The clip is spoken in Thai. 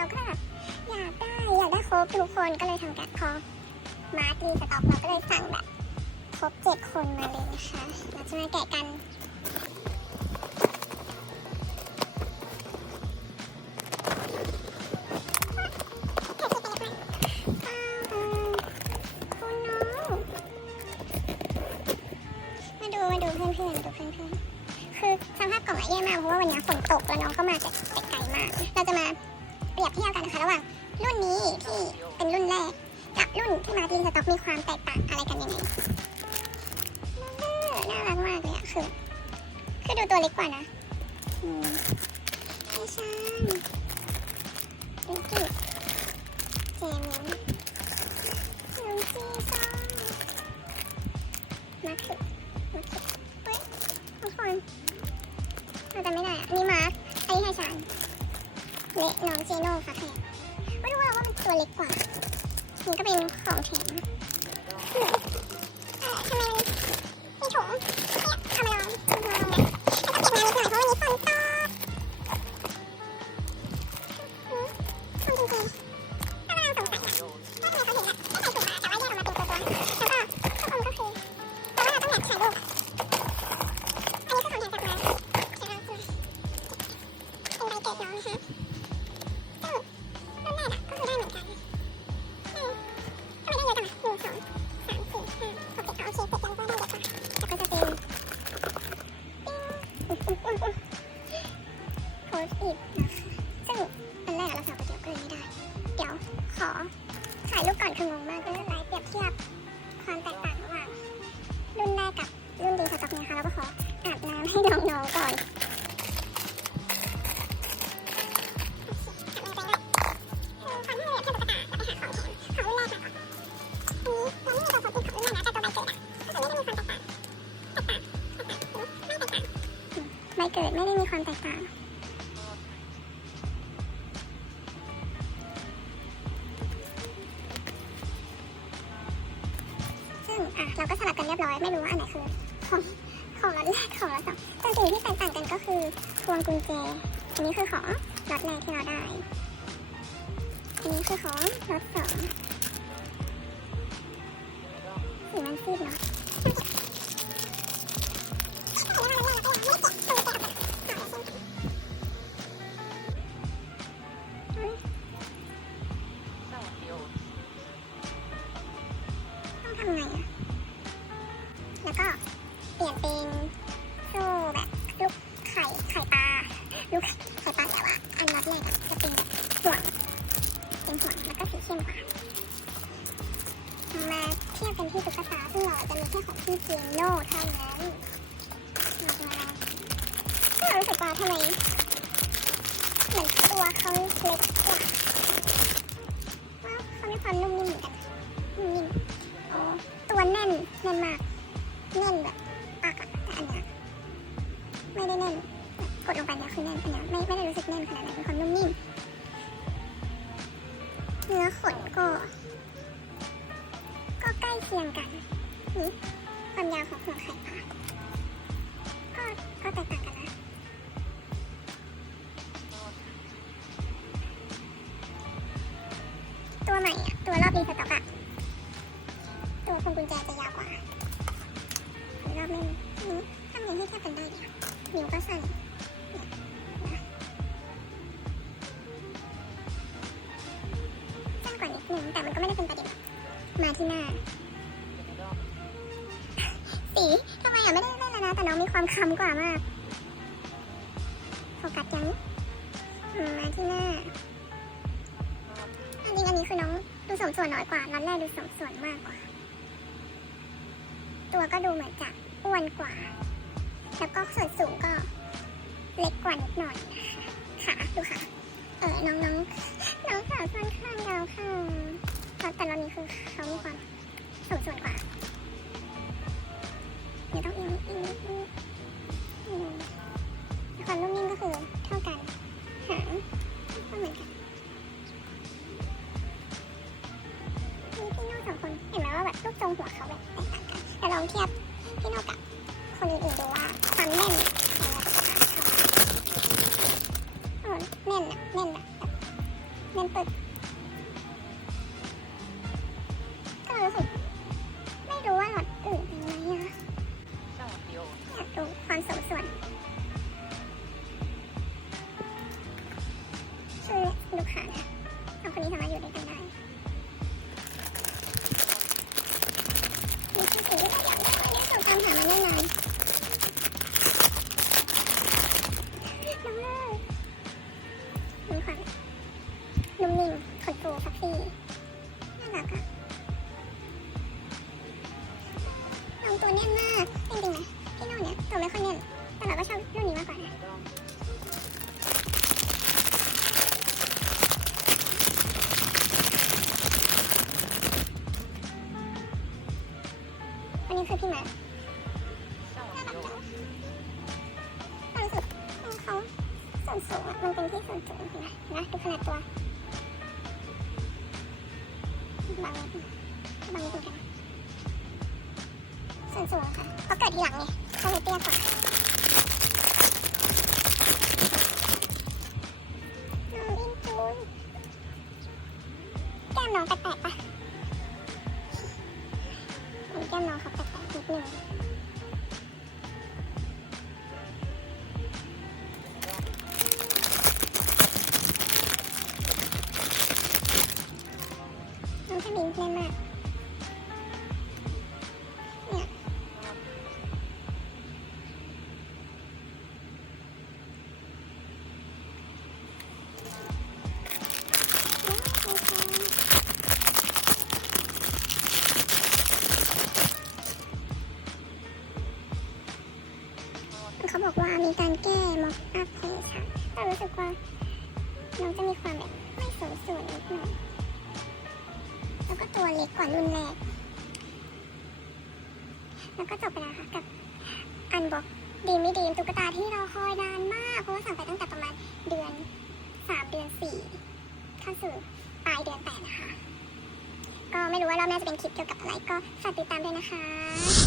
เราก็แบบอยากได้อยากได้ครบทุกคนก็เลยทำการพอมาร์ตีสต็อกเราก็เลยสั่งแบบครบเจ็ดคนมาเลยนะคะเราจะมาแกะกันมาดูมาดูเพื่อนเพื่อนมาดูเพื่อนเพื่อนคือสภาพกล่องอะแย่มากเพราะว่าวันนี้ฝนตกแล้วน้องเข้ามาจกแต่ไกลมาก เราจะมา ยบเทียบกันนะคะระหว่างรุ่นนี้ที่เป็นรุ่นแรก กับรุ่นที่มาทีนสต็อกมีความแตกต่างอะไรกันยังไงน่ารักมากเลยอะคือ คือดูตัวเล็กกว่านะ อืมไม่ใช่ดู เละน้องเจโน่ค่ะแค่ไม่รู้ว่าว่ามันตัวเล็กกว่านี่ก็เป็นของแถมเอ่อทำไมมีถุงเนี่ยทำไมาทำไมเราเนี่ยแล้วก็เก็บงานนิดหน่อยเพราะวันนี้ฝนตกอืม สต์อิทนะคะซึ่งอันแรกเราสั่งก๋วยเตี๋ยวก็เลยไม่ได้ เดี๋ยวขอถ่ายรูปก่อนคืองงมากก็เลยไลฟ์เปรียบเทียบความแตกต่างระหว่างรุ่นแรกกับรุ่นดีสต็อกนะคะแล้วก็ขออาบน้ำให้น้องๆก่อนใบเกิดไม่ได้มีความแตกต่าง บร้อยไม่รู้ว่าอันไหนคือของของรถแรกของรถสองแต่สิ่งที่แตกต่างกันก็คือพวงกุญแจอันนี้คือของรถแรกที่เราได้อันนี้คือของรถสองสีมันซีดเนาะ ก็เปลี่ยนเป็นโซ่แบบลูกไข่ไข่ปลาลูกไข่ปลาแต่ว่าอันรถแรกอะจะเป็นแบบห่วงเป็นห่วงแล้วก็สีเข้มกว่ามาเทียบกันที่ตุ๊กตาซึ่งเราจะมีแค่ของพี่เจโน่เท่านั้นมาเรารู้สึกว่าทำไมเหมือนตัวเขาเล็กกว่าว่าเขามีความนุ่มนิ่มเหมือนกันนุ่มนิ่มโอ้ตัวแน่นแน่นมาก แน่นแบบปากอะแต่อันเนี้ยไม่ได้แน่นกดลงไปเนี่ยคือแน่นอันเนี้ยไม่ไม่ได้รู้สึกแน่นขนาดนั้นเป็นความนุ่มนิ่มเนื้อขนก็ ก็ใกล้เคียงกันนี่ความยาวของหัวไข่ปลาก็ก็แตกต่างกันนะตัวใหม่อะตัวรอบรีสต็อกอะตัวพวงกุญแจจะยาวกว่า ตัวรอบไม่นี่ทำยังให้เทียบกันได้นิ้วก็สั่นสั้นกว่านิดนึงแต่มันก็ไม่ได้เป็นประเด็นมาที่หน้า สีทำไมอะไม่ได้เล่นแล้วนะ แต่น้องมีความคำกว่ามากโฟกัสยังมาที่หน้าจริงอันนี้คือน้องดูสมส่วนน้อยกว่าร้านแรกดูสมส่วนมากกว่า ตัวก็ดูเหมือนจะ อ้วนกว่า แล้วก็ส่วนสูงก็เล็กกว่านิดหน่อยขาดูค่ะ เออน้องน้องน้องสาวค่อนข้างยาวข้างแต่ตอนนี้คือเขามีความสมส่วนกว่าเดี๋ยวต้องเอียงนิดนึงอืมความนุ่มนิ่มก็คือเท่ากันหางก็เหมือนกันมีพี่โน่สองคนเห็นไหมว่าแบบรูปทรงหัวเขาแบบแตกต่างกันแต่ลองเทียบ พี่โน่กับคนอื่นๆดูว่าความแน่นของตุ๊กตาเขาเอะแน่นอะแน่นปึ๊ก ขวัญนุ่มนิ่มขนฟูซักพี่น่ารักอะน้องตัวแน่นมากจริงๆนะพี่โน่เนี่ยตัวไม่ค่อยแน่นแต่เราก็ชอบรุ่นนี้มากกว่านะ สูงอะมันเป็นที่ส่วนสูงนไหมนะดูขนาดตัวบางบางนิดนึงกันส่วนสูงค่ะเขาเกิดทีหลังไงเขาเลยเตี้ยกว่าน้องอินจูนแก้มน้องแปลก เขาบอกว่ามีการแก้ม็อกอัพเพจค่ะแต่รู้สึกว่าน้องจะมีความแบบไม่สมส่วนนิดหน่อยแล้วก็ตัวเล็กกว่ารุ่นแรก แล้วก็จบไปแล้วค่ะกับอันบอกดีไม่ดีตุ๊กตาที่เราคอยนานมาก เพราะว่าสั่งไปตั้งแต่ประมาณเดือนสามเดือนสี่เข้าสู่ปลายเดือนแปดนะคะ ก็ไม่รู้ว่ารอบหน้าจะเป็นคลิปเกี่ยวกับอะไรก็ฝากติดตามด้วยนะคะ